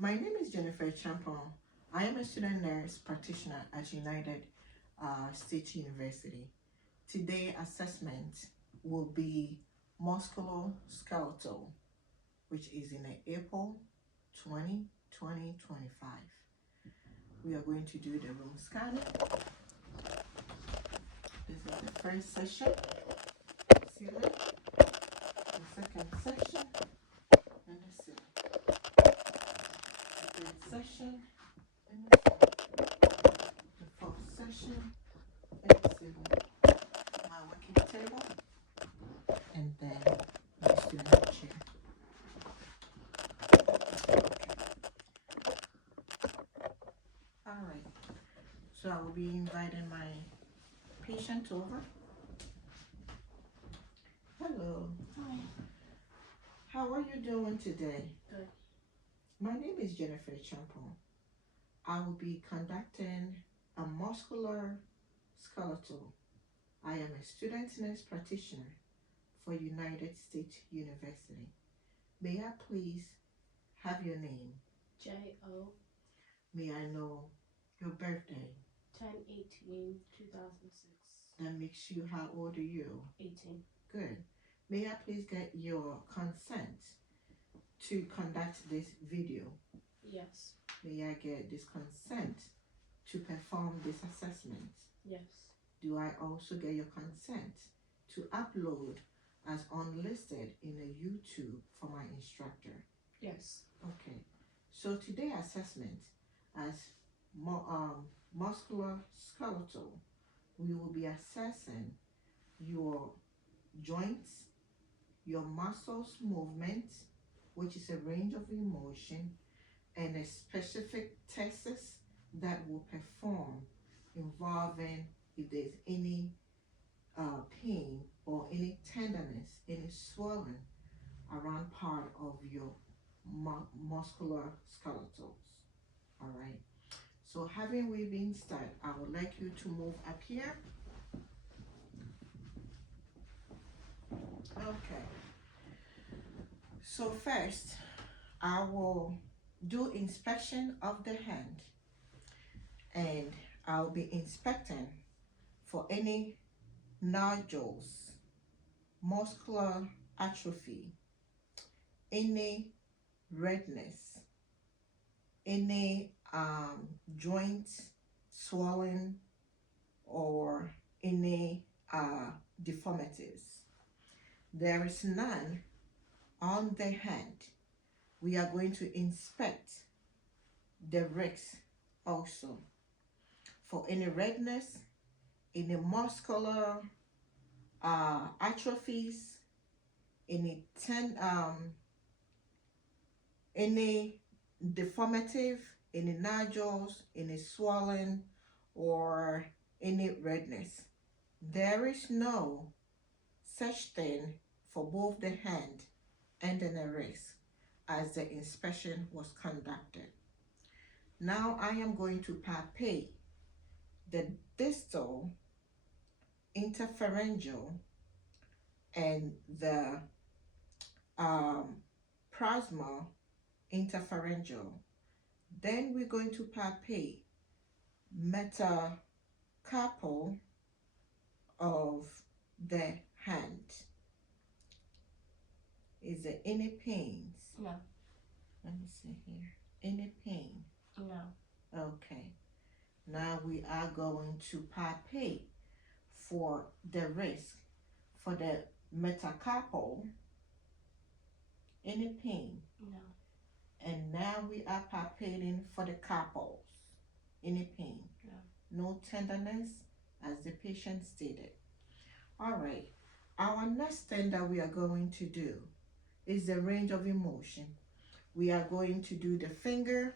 My name is Jennifer Champon. I am a student nurse practitioner at United State University. Today assessment will be musculoskeletal, which is in April 2025. We are going to do the room scanning. This is the first session, ceiling, the second section, and the ceiling. The third session, and the ceiling. The fourth session, and the ceiling. My working table, and then my student chair. All right. So I will be inviting my patient over. Hello. Hi. How are you doing today? Good. My name is Jennifer Champon. I will be conducting a muscular skeletal. I am a student nurse practitioner for United States University. May I please have your name? J.O. May I know your birthday? 10/18/2006. That makes you, how old are you? 18. Good. May I please get your consent to conduct this video? Yes. May I get this consent to perform this assessment? Yes. Do I also get your consent to upload as unlisted in a YouTube for my instructor? Yes. Okay. So today assessment as muscular skeletal, we will be assessing your joints, your muscles movement, which is a range of emotion, and a specific tests that will perform involving if there's any pain or any tenderness, any swelling around part of your muscular skeletals. All right. So having we been started, I would like you to move up here. Okay. So first, I will do inspection of the hand, and I'll be inspecting for any nodules, muscular atrophy, any redness, any joint swelling, or any deformities. There is none on the hand. We are going to inspect the wrist also for any redness, any muscular atrophies, any deformative, any nodules, any swelling, or any redness. There is no such thing for both the hand and the wrist as the inspection was conducted. Now I am going to palpate the distal, interpharyngeal, and the plasma interpharyngeal. Then we're going to palpate metacarpal of the hand. Is there any pains? No. Let me see here. Any pain? No. Okay. Now we are going to palpate for the wrist, for the metacarpal. Any pain? No. And now we are palpating for the carpals. Any pain? No. No tenderness, as the patient stated. All right. Our next thing that we are going to do is the range of emotion. We are going to do the finger.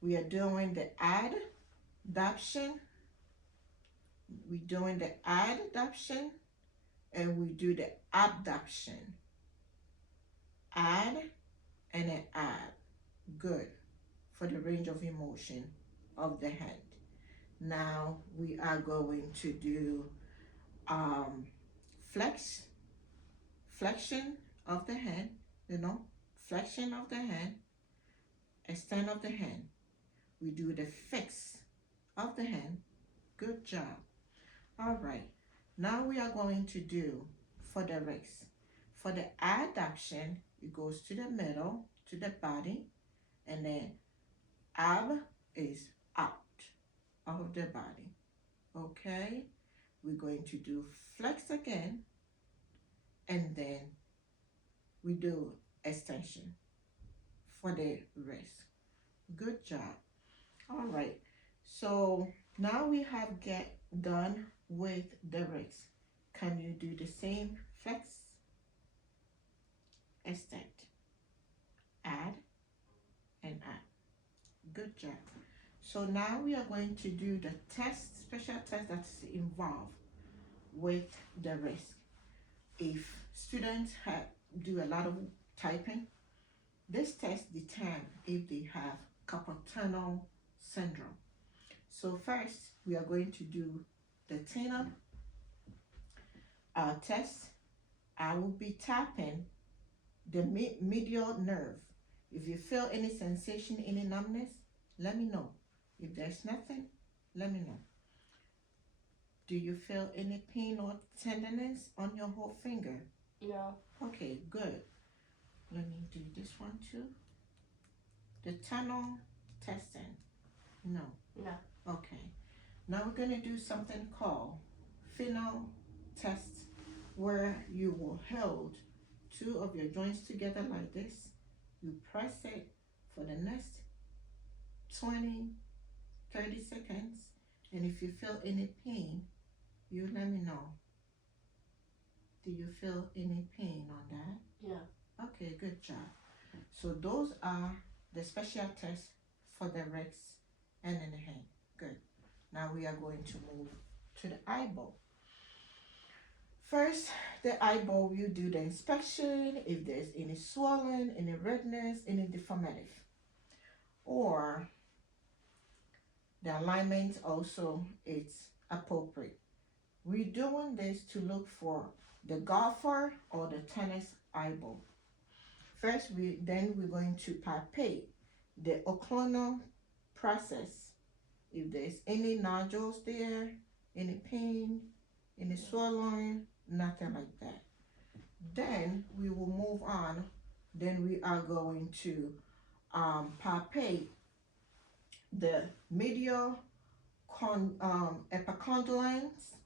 We are doing the adduction. We're doing the adduction, and we do the abduction. Add and an ab. Good for the range of emotion of the hand. Now we are going to do flexion of the hand, flexion of the hand, extend of the hand. We do the fix of the hand. Good job. All right. Now we are going to do for the wrist. For the adduction, it goes to the middle, to the body, and then ab is out of the body. Okay? We're going to do flex again, and then we do extension for the wrist. Good job. All right. So now we have get done with the wrist. Can you do the same? Flex, extend, add, and add. Good job. So now we are going to do the test, special test that's involved with the wrist. If students do a lot of typing, this test determines if they have carpal tunnel syndrome. So first, we are going to do the tunnel test. I will be tapping the medial nerve. If you feel any sensation, any numbness, let me know. If there's nothing, let me know. Do you feel any pain or tenderness on your whole finger? No. Okay, good. Let me do this one too. The tunnel testing. No. No. Okay. Now we're going to do something called final test, where you will hold two of your joints together like this. You press it for the next 20, 30 seconds. And if you feel any pain, you let me know. Do you feel any pain on that? No. Okay, good job. So those are the special tests for the wrist and in the hand. Good. Now we are going to move to the eyeball. First, the eyeball, you do the inspection if there's any swelling, any redness, any deformity. Or the alignment also is appropriate. We're doing this to look for the golfer or the tennis eyeball. First, we're going to palpate the occlusal process. If there's any nodules there, any pain, any swelling, nothing like that. Then we will move on. Then we are going to palpate the medial epicondylines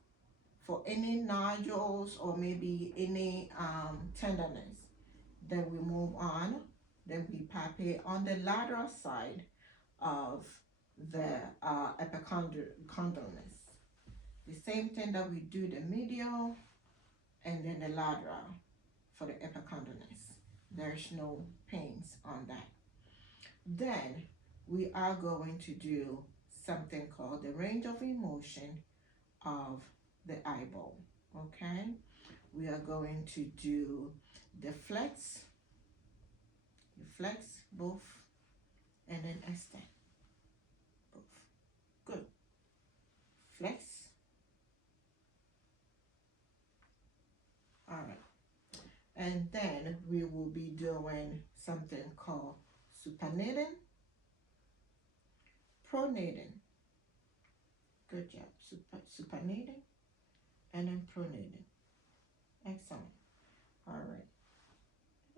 for any nodules or maybe any tenderness. Then we move on. Then we palpate on the lateral side of the epicondylus. The same thing that we do the medial and then the lateral for the epicondylus. There's no pains on that. Then we are going to do something called the range of motion of the eyeball. Okay, we are going to do the flex, both, and then extend both. Good. Flex. All right. And then we will be doing something called supinating, pronating. Good job. Supinating and then pronating. Excellent. All right.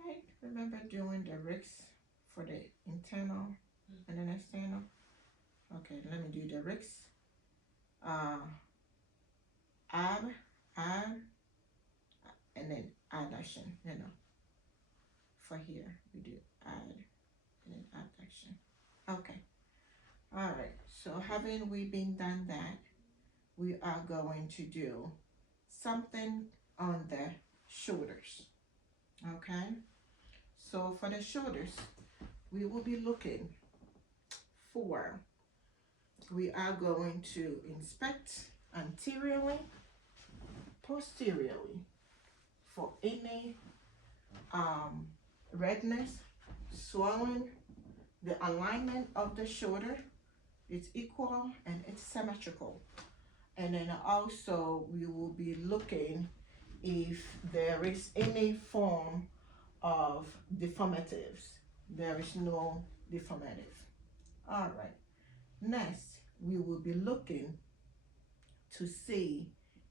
Right. Remember doing the wrist for the internal and then external. Okay, let me do the wrist. Ab, and then adduction. For here we do add and then adduction. Okay. All right. So having we been done that, we are going to do something on the shoulders. Okay. So for the shoulders, we will be looking for, we are going to inspect anteriorly, posteriorly for any redness, swelling. The alignment of the shoulder is equal and it's symmetrical. And then also we will be looking if there is any form of deformatives. There is no deformative. All right. Next, we will be looking to see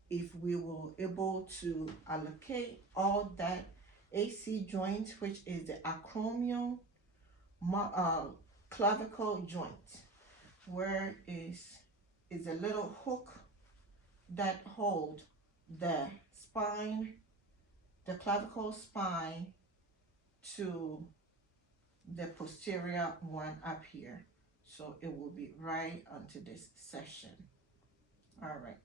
if we were able to allocate all that AC joint, which is the acromion clavicle joint, where is a little hook that hold the spine, the clavicle spine to the posterior one up here. So it will be right onto this section. All right.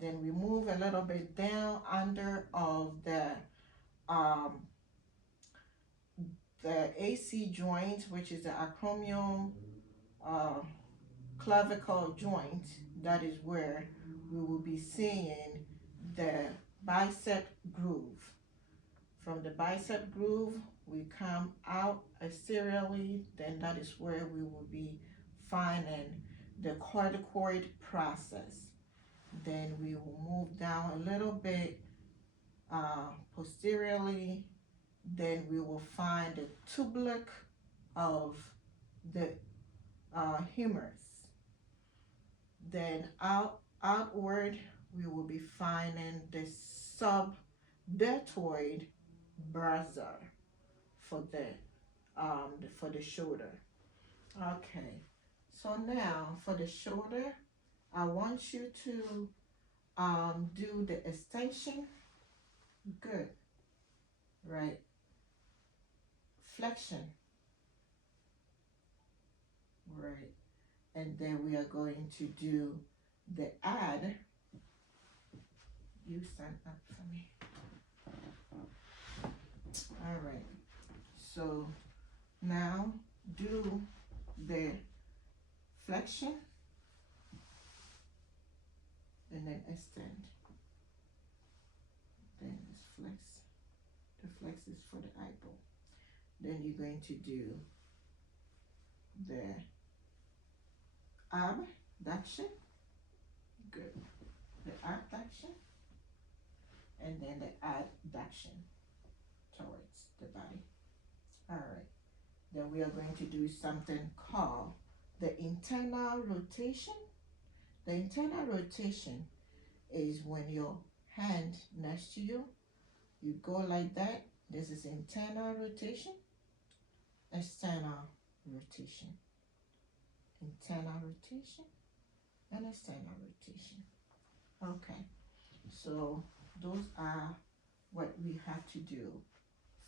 Then we move a little bit down under of um, the AC joint, which is the acromion uh, clavicle joint. That is where we will be seeing the bicep groove. From the bicep groove, we come out serially, then that is where we will be finding the corticoid process. Then we will move down a little bit posteriorly, then we will find the tubular of the humerus. Then outward, we will be finding the subdeltoid bursa for the shoulder. Okay, so now for the shoulder, I want you to do the extension. Good. Right. Flexion. Right. And then we are going to do the add. You stand up for me. All right. So now do the flexion and then extend. Then it's flex. The flex is for the eyeball. Then you're going to do the abduction. Good. The abduction. And then the adduction towards the body. All right. Then we are going to do something called the internal rotation. The internal rotation is when your hand next to you, you go like that. This is internal rotation, external rotation, internal rotation, and external rotation. Okay, so those are what we have to do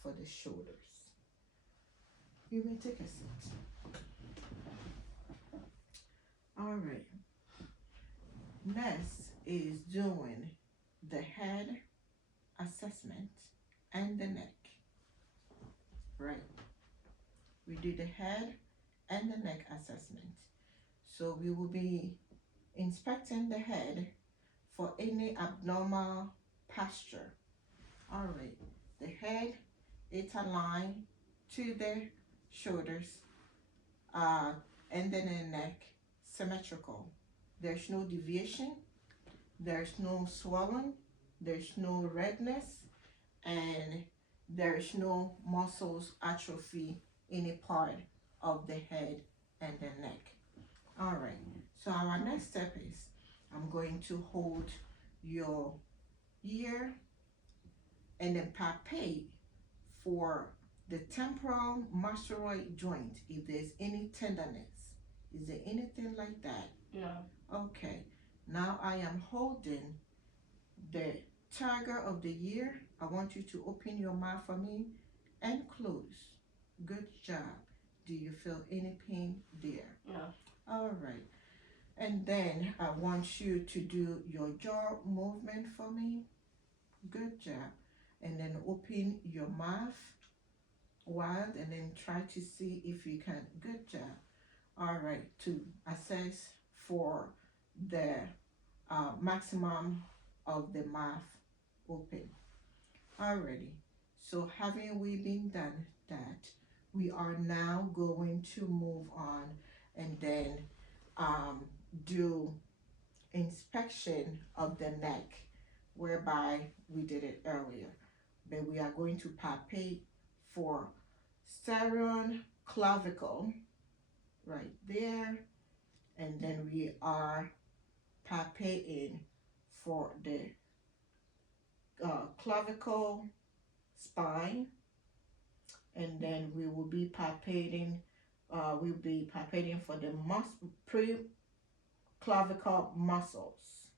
for the shoulders. You may take a seat. All right. Next is doing the head assessment and the neck. Right. We do the head and the neck assessment. So we will be inspecting the head for any abnormal posture. All right. The head, it's aligned to the shoulders, and then the neck, symmetrical. There's no deviation, there's no swelling, there's no redness, and there's no muscles atrophy any part of the head and the neck. All right, so our next step is I'm going to hold your ear and then palpate for the temporal masseroid joint if there's any tenderness. Is there anything like that? Yeah. Okay, now I am holding the tiger of the ear. I want you to open your mouth for me and close. Good job. Do you feel any pain there? Yeah. All right. And then I want you to do your jaw movement for me. Good job. And then open your mouth wide and then try to see if you can. Good job. All right. To assess for the maximum of the mouth open. Alrighty. So having we been done that, we are now going to move on and then do inspection of the neck, whereby we did it earlier. But we are going to palpate for sternoclavicle right there. And then we are palpating for the clavicle spine, and then we will be palpating. We'll be palpating for the pre-clavicle muscles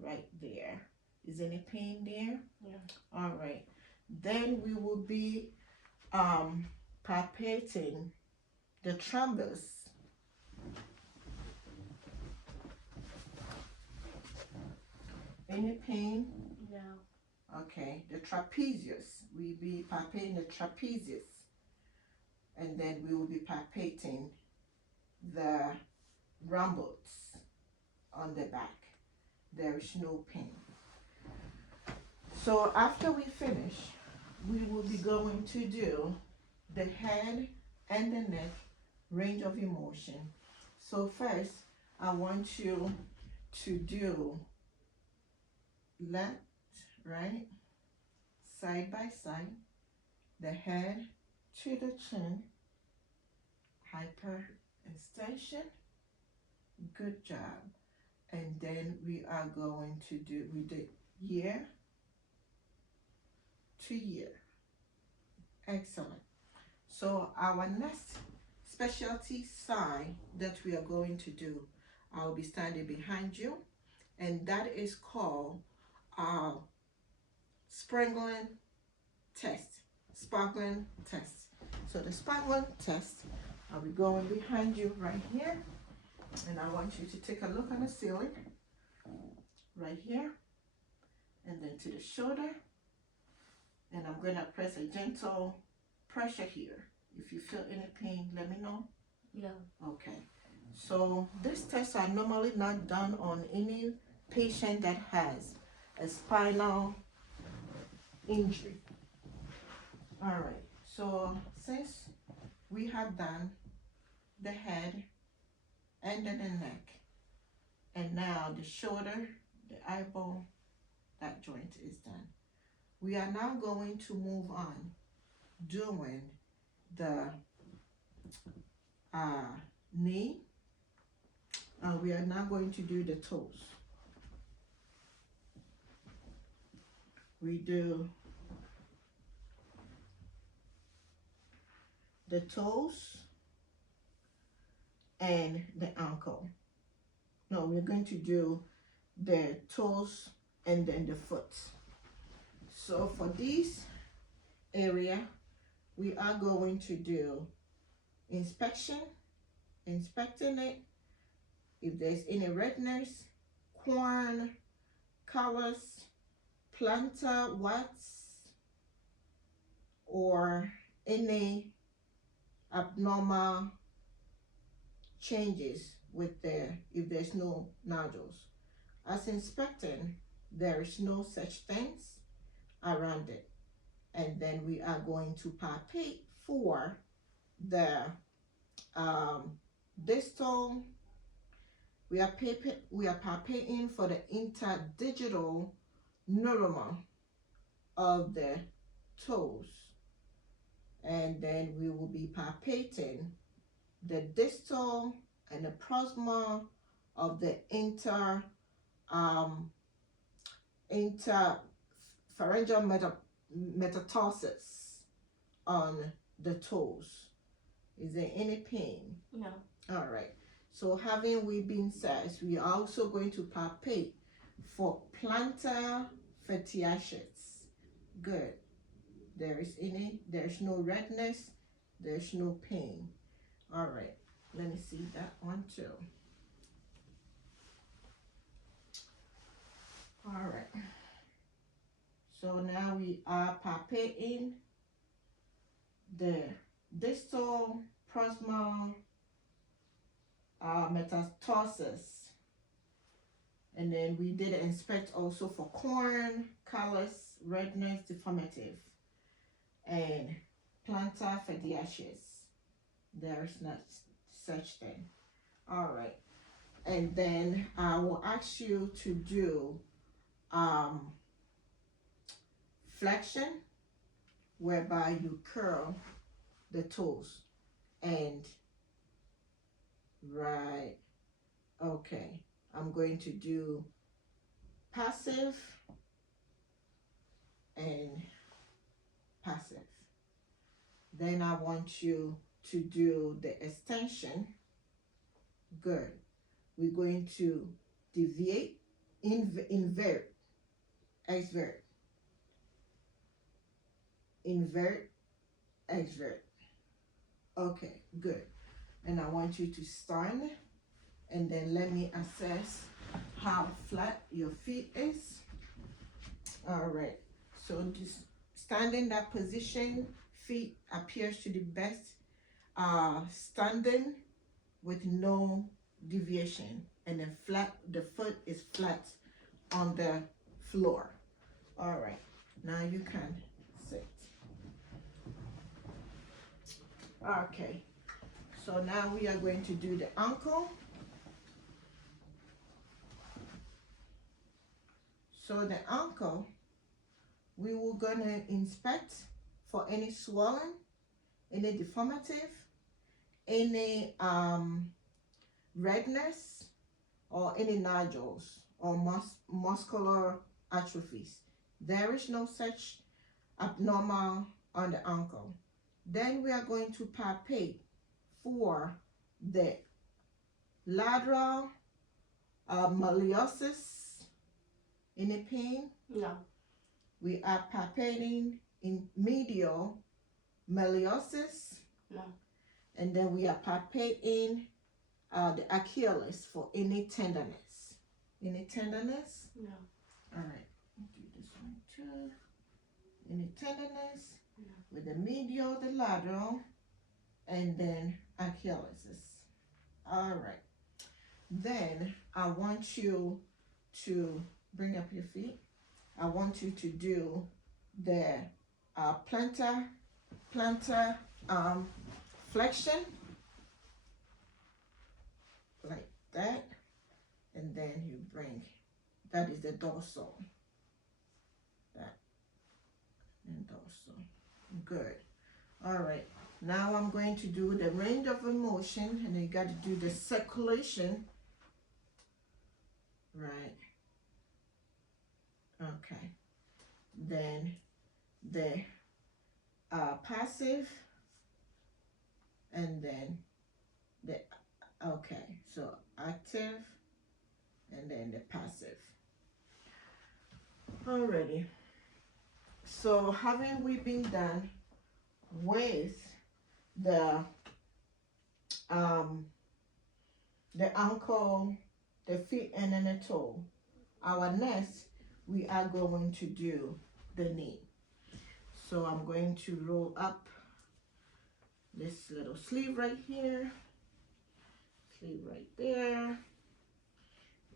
right there. Is any pain there? Yeah. All right. Then we will be palpating the trambus. Any pain? No. Okay. The trapezius. We be palpating the trapezius. And then we will be palpating the rhomboids on the back. There is no pain. So after we finish, we will be going to do the head and the neck range of emotion. So first, I want you to do left, right, side by side, the head to the chin, hyperextension. Good job. And then we are going to do with the year to year. Excellent. So our next specialty sign that we are going to do, I'll be standing behind you, and that is called sprinkling test. Sparkling test. So the sparkling test, I'll be going behind you right here, and I want you to take a look on the ceiling right here, and then to the shoulder, and I'm going to press a gentle pressure here. If you feel any pain, let me know. No. Okay. So these tests are normally not done on any patient that has a spinal injury. All right. So since we have done the head and then the neck, and now the shoulder, the eyeball, that joint is done. We are now going to move on doing the knee. We are now going to do the toes. We do the toes and the ankle. No, we're going to do the toes and then the foot. So for this area, we are going to do inspection, inspecting it. If there's any redness, corn, callus, plantar warts, or any abnormal changes with if there's no nodules. As inspecting, there is no such things around it. And then we are going to palpate for the distal. We are palpating for the interdigital neuroma of the toes, and then we will be palpating the distal and the proximal of the interpharyngeal metatarsus on the toes. Is there any pain? No. All right. So having we been said, we are also going to palpate for plantar fasciitis. Good. There's no redness, there's no pain. All right. Let me see that one too. All right. So now we are palpating the distal proximal metatarsus, and then we did inspect also for corn, callus, redness, deformative, and plantar fasciitis. There is not such thing. All right, and then I will ask you to do flexion, whereby you curl the toes, and Right. Okay. I'm going to do passive and passive. Then I want you to do the extension. Good. We're going to deviate, invert, exvert, invert, exvert. Okay, good. And I want you to stand and then let me assess how flat your feet is. All right. So just stand in that position. Feet appears to the best. Standing with no deviation, and then flat. The foot is flat on the floor. All right. Now you can sit. Okay. So now we are going to do the ankle. So the ankle, we will gonna inspect for any swelling, any deformity, any redness, or any nodules or muscular atrophies. There is no such abnormal on the ankle. Then we are going to palpate for the lateral malleosis. Any pain? No. We are palpating in medial malleosis. No. And then we are palpating the Achilles for any tenderness. Any tenderness? No. All right. Do this one too. Any tenderness? No. With the medial, the lateral, and then Achilles. All right. Then I want you to bring up your feet. I want you to do the plantar flexion, like that, and then you bring, that is the dorsal, that, and dorsal. Good. All right. Now I'm going to do the range of motion, and you got to do the circulation. Right. Okay. Then the passive, and then the, okay, so active, and then the passive. Alrighty. So having we been done with the ankle, the feet, and then the toe, our next we are going to do the knee. So I'm going to roll up this little sleeve right here, sleeve right there,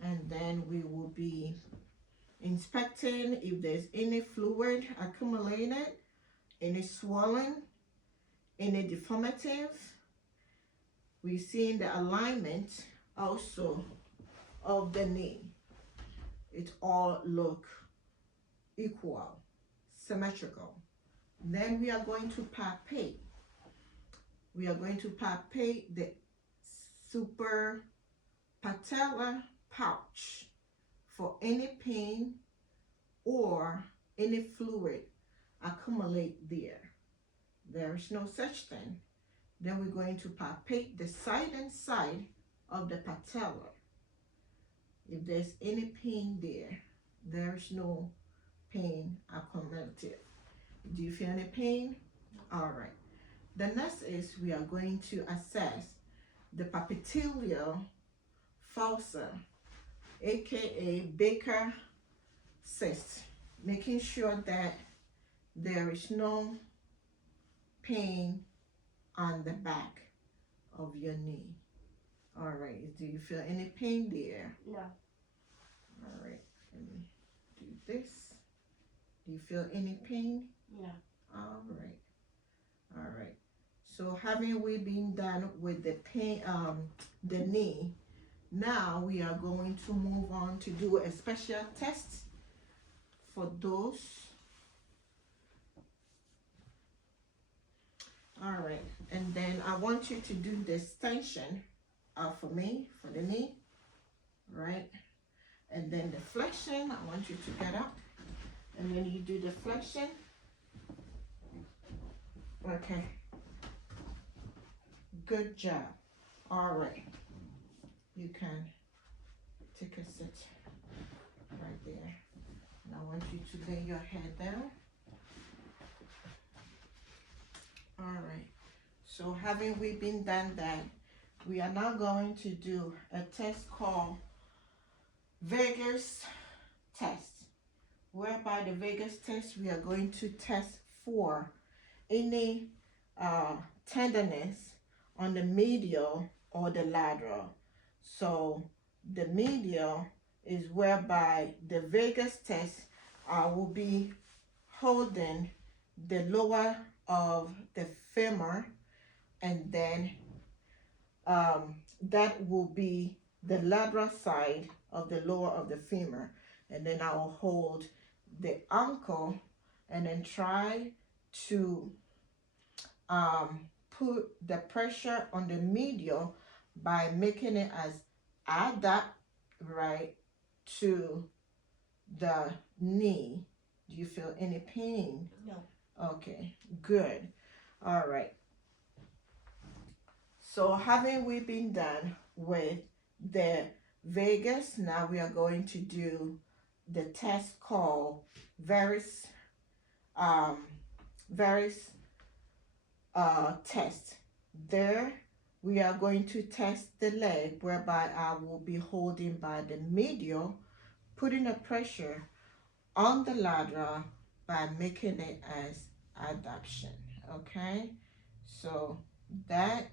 and then we will be inspecting if there's any fluid accumulated, any swelling, any deformity. We're seeing the alignment also of the knee. It all look equal, symmetrical. Then we are going to palpate. We are going to palpate the super patellar pouch for any pain or any fluid accumulate there. There is no such thing. Then we're going to palpate the side and side of the patella. If there's any pain there, there's no pain accumulated. Do you feel any pain? All right. The next is we are going to assess the popliteal fossa, aka Baker cyst, making sure that there is no pain on the back of your knee. All right. Do you feel any pain there? No. All right. Let me do this. Do you feel any pain? No. All right. All right. So having we been done with the pain, the knee, now we are going to move on to do a special test for those. All right. And then I want you to do the extension for me, for the knee, right? And then the flexion, I want you to get up. And when you do the flexion, okay, good job. All right, you can take a sit right there. And I want you to lay your head down. All right, so having we been done that, we are now going to do a test called Vegas test, whereby the Vegas test we are going to test for any tenderness on the medial or the lateral. So the medial is whereby the Vegas test will be holding the lower of the femur, and then that will be the lateral side of the lower of the femur, and then I will hold the ankle and then try to put the pressure on the medial by making it as adapt right to the knee. Do you feel any pain? No. Okay, good. All right. So having we been done with the Vegas, now we are going to do the test called Varus test. There we are going to test the leg, whereby I will be holding by the medial, putting a pressure on the lateral by making it as adduction. Okay, so that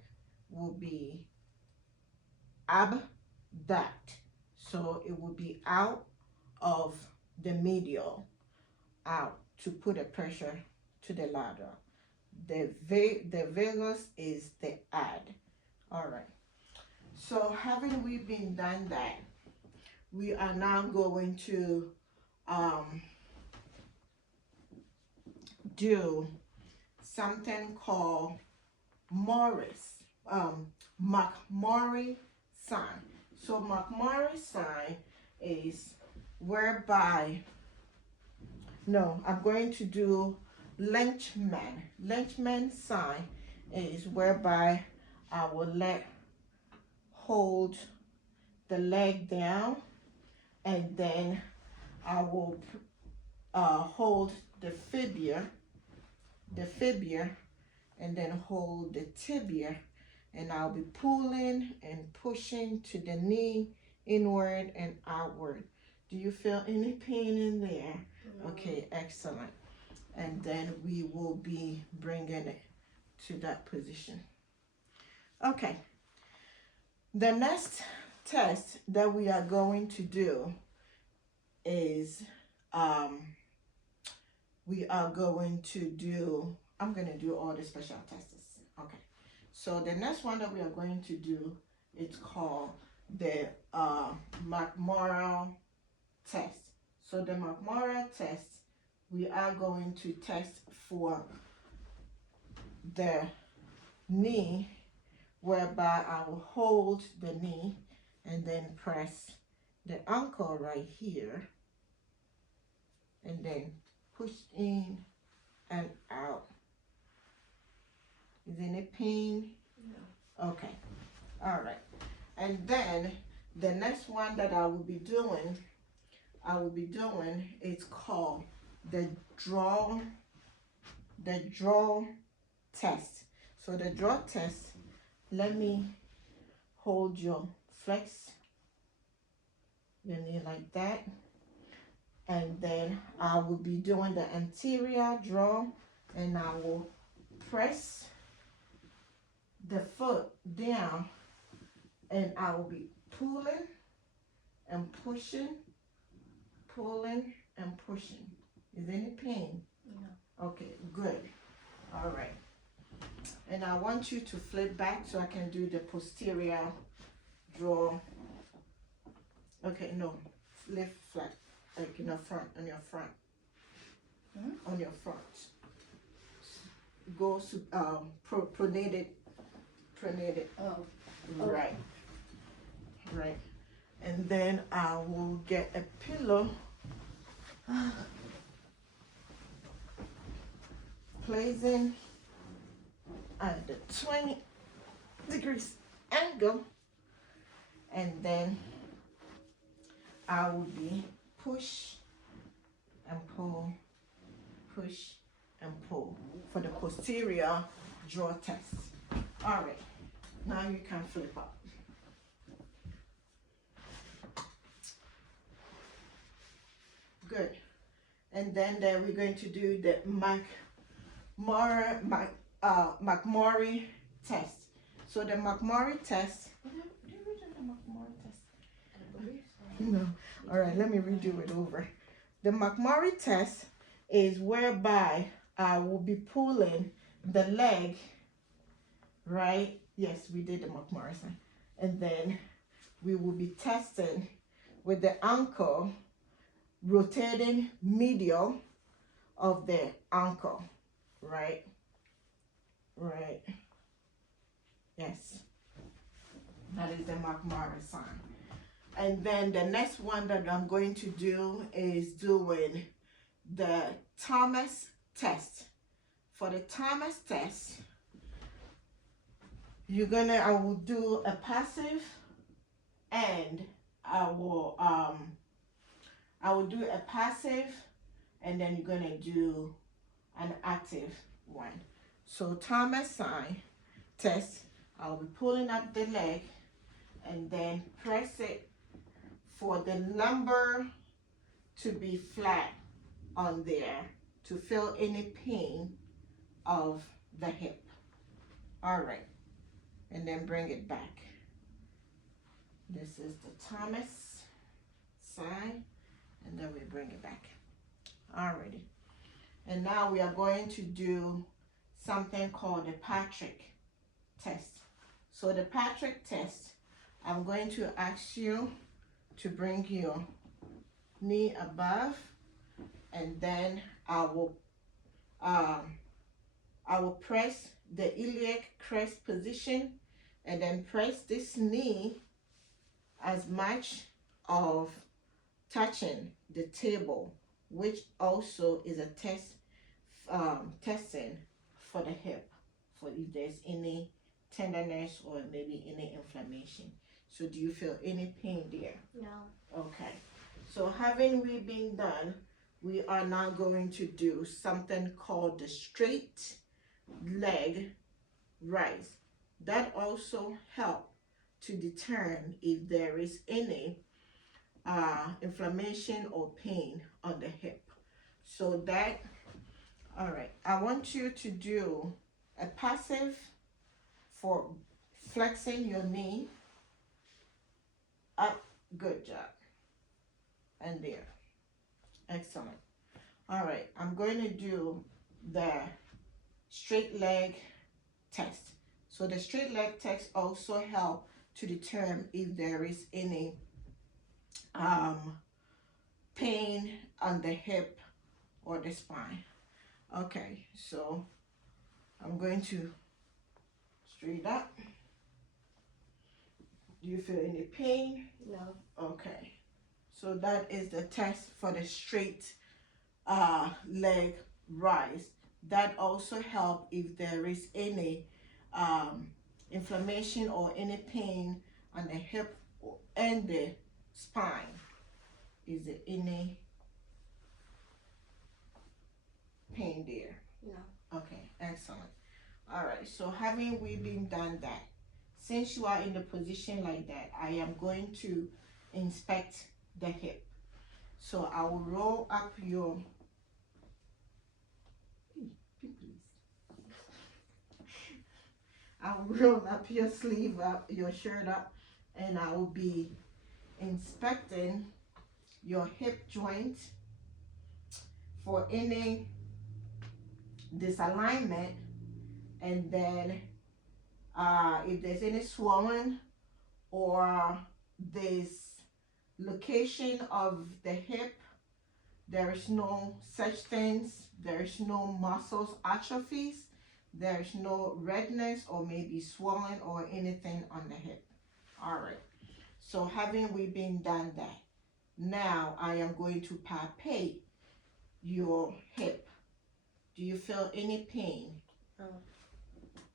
will be abduct. So it will be out of the medial, out to put a pressure to the lateral. The vagus is the add. All right. So having we been done that, we are now going to do something called McMurray sign. So McMurray sign is whereby, no, I'm going to do Lynchman. Lynchman sign is whereby I will hold the leg down, and then I will hold the fibula, and then hold the tibia, and I'll be pulling and pushing to the knee, inward and outward. Do you feel any pain in there? No. Okay, excellent. And then we will be bringing it to that position. Okay, the next test that we are going to do is I'm going to do all the special tests. Okay, so the next one that we are going to do, it's called the McMurray test. So the McMurray test, we are going to test for the knee, whereby I will hold the knee and then press the ankle right here, and then push in and out. Is any pain? No. Okay. All right. And then the next one that I will be doing is called the draw test. So the draw test, let me hold your flex your knee like that, and then I will be doing the anterior draw, and I will press the foot down, and I will be pulling and pushing, pulling and pushing. Is there any pain? No. Okay, good. All right. And I want you to flip back so I can do the posterior draw. Okay, no, lift flat, like in the front, on your front. On your front. Go pronated. Oh. Right. And then I will get a pillow, placing at the 20 degrees angle, and then I will be push and pull, push and pull for the posterior draw test. All right, now you can flip up. Good. And then we're going to do the McMurray test. So the McMurray test. Did we do the McMurray test? I believe so. No. All right, let me redo it over. The McMurray test is whereby I will be pulling the leg, right? Yes, we did the McMurray sign. And then we will be testing with the ankle, rotating medial of the ankle, right? Right. Yes. That is the McMurray sign. And then the next one that I'm going to do is doing the Thomas test. For the Thomas test, I will do a passive, and I will do a passive, and then you're gonna do an active one. So Thomas sign test, I'll be pulling up the leg and then press it for the lumbar to be flat on there to feel any pain of the hip. All right, and then bring it back. This is the Thomas sign, and then we bring it back. Alrighty. And now we are going to do something called the Patrick test. So the Patrick test, I'm going to ask you to bring your knee above, and then I will press the iliac crest position, and then press this knee as much of touching the table, which also is a testing for the hip, for if there's any tenderness or maybe any inflammation. So do you feel any pain there? No. Okay. So having we been done, we are now going to do something called the straight leg rise. That also help to determine if there is any inflammation or pain on the hip. So that, all right, I want you to do a passive for flexing your knee up. Good job. And there. Excellent. All right, I'm going to do the straight leg test. So the straight leg test also help to determine if there is any pain on the hip or the spine. Okay, so I'm going to straight up. Do you feel any pain? No. Okay, so that is the test for the straight leg rise. That also help if there is any inflammation or any pain on the hip and the spine. Is there any pain there? No. Okay, excellent. All right, so having we been done that, since you are in the position like that, I am going to inspect the hip. So I will roll up your I will roll up your sleeve up, your shirt up, and I will be inspecting your hip joint for any disalignment, and then if there's any swelling or this location of the hip, there is no such things, there is no muscles atrophies, there is no redness or maybe swelling or anything on the hip. All right, So having we been done that, now I am going to palpate your hip. Do you feel any pain? No.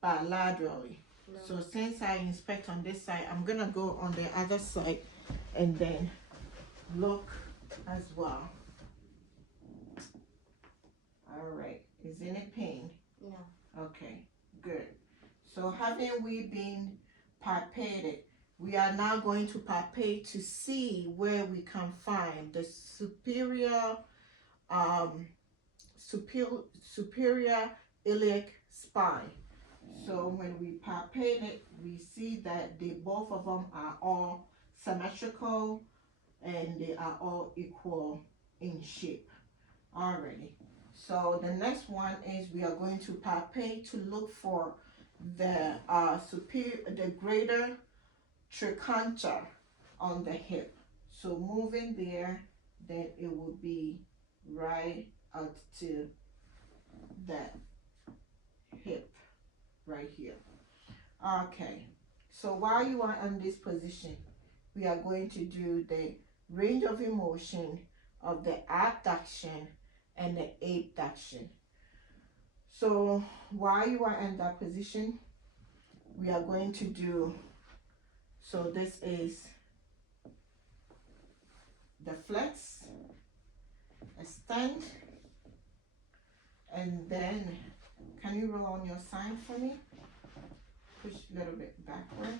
Bilaterally. No. So since I inspect on this side, I'm gonna go on the other side and then look as well. All right. Is any pain? No. Okay, good. So having we been palpated, we are now going to palpate to see where we can find the um, superior iliac spine. So when we palpate it, we see that both of them are all symmetrical and they are all equal in shape. Alrighty. So the next one is we are going to palpate to look for the the greater trochanter on the hip. So moving there, then it will be right out to that hip right here. Okay. So while you are in this position, we are going to do the range of motion of the abduction and the abduction. So while you are in that position, we are going to do, so this is the flex, extend, and then, can you roll on your side for me? Push a little bit backward.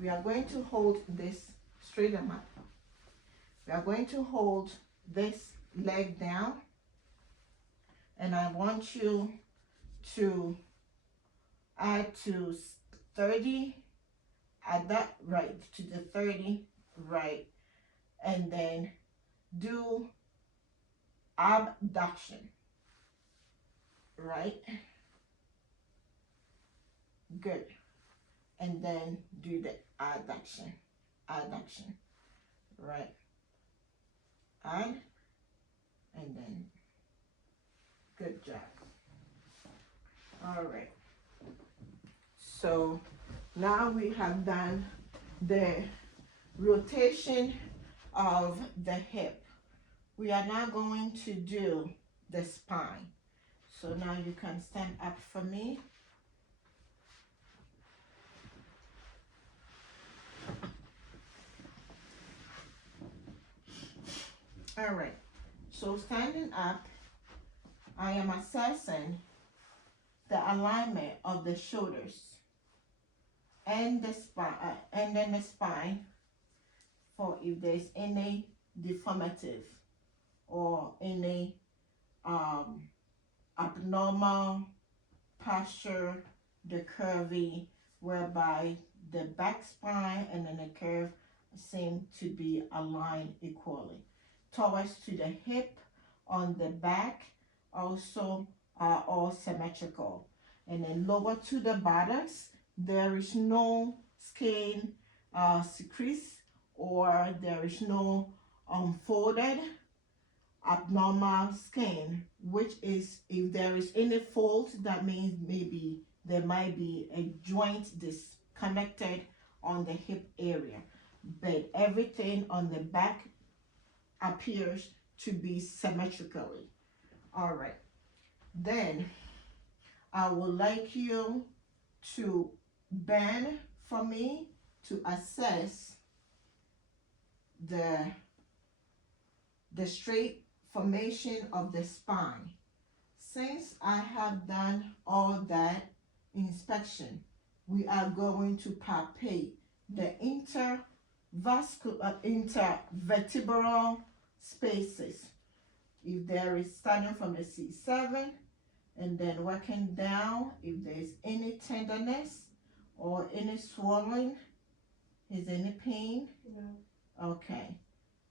We are going to hold this, straighten up. We are going to hold this leg down, and I want you to add to 30 at that right to the 30 right, and then do abduction, right? Good. And then do the adduction, right? Add, and then good job. All right. So now we have done the rotation of the hip. We are now going to do the spine. So now you can stand up for me. All right. So standing up, I am assessing the alignment of the shoulders and the spine, and then the spine, for if there's any deformative or any abnormal posture, the curvy, whereby the back spine and then the curve seem to be aligned equally. Towards to the hip on the back also are all symmetrical. And then lower to the buttocks, there is no skin decrease, or there is no unfolded abnormal skin, which is, if there is any fold, that means maybe there might be a joint disconnected on the hip area, but everything on the back appears to be symmetrically. All right, then I would like you to bend for me to assess the straight formation of the spine. Since I have done all that inspection, we are going to palpate the intervertebral spaces. If there is, starting from the C7 and then working down, if there is any tenderness or any swelling, is any pain? No. Okay,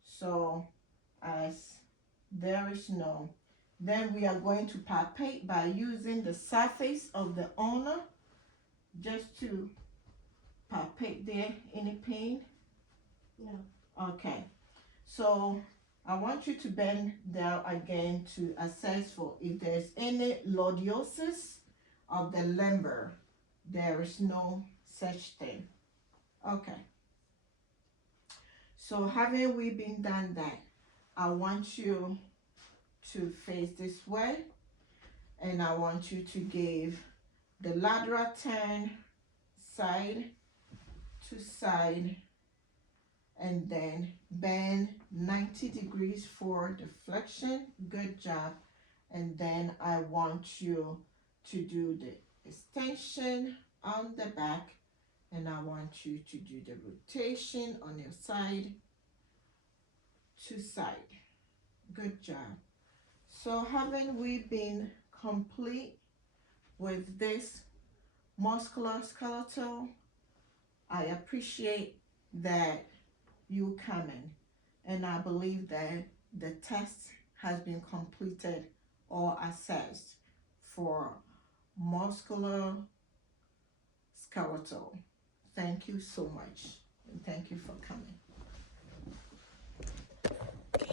so as there is no, then we are going to palpate by using the surface of the ulna, just to palpate there. Any pain? No. Okay, so I want you to bend down again to assess for if there's any lordiosis of the lumbar. There is no such thing. Okay. So having we been done that, I want you to face this way, and I want you to give the lateral turn side to side, and then bend 90 degrees for the flexion. Good job. And then I want you to do the extension on the back, and I want you to do the rotation on your side to side. Good job. So haven't we been complete with this musculoskeletal? I appreciate that you coming, and I believe that the test has been completed or assessed for musculoskeletal. Thank you so much, and thank you for coming.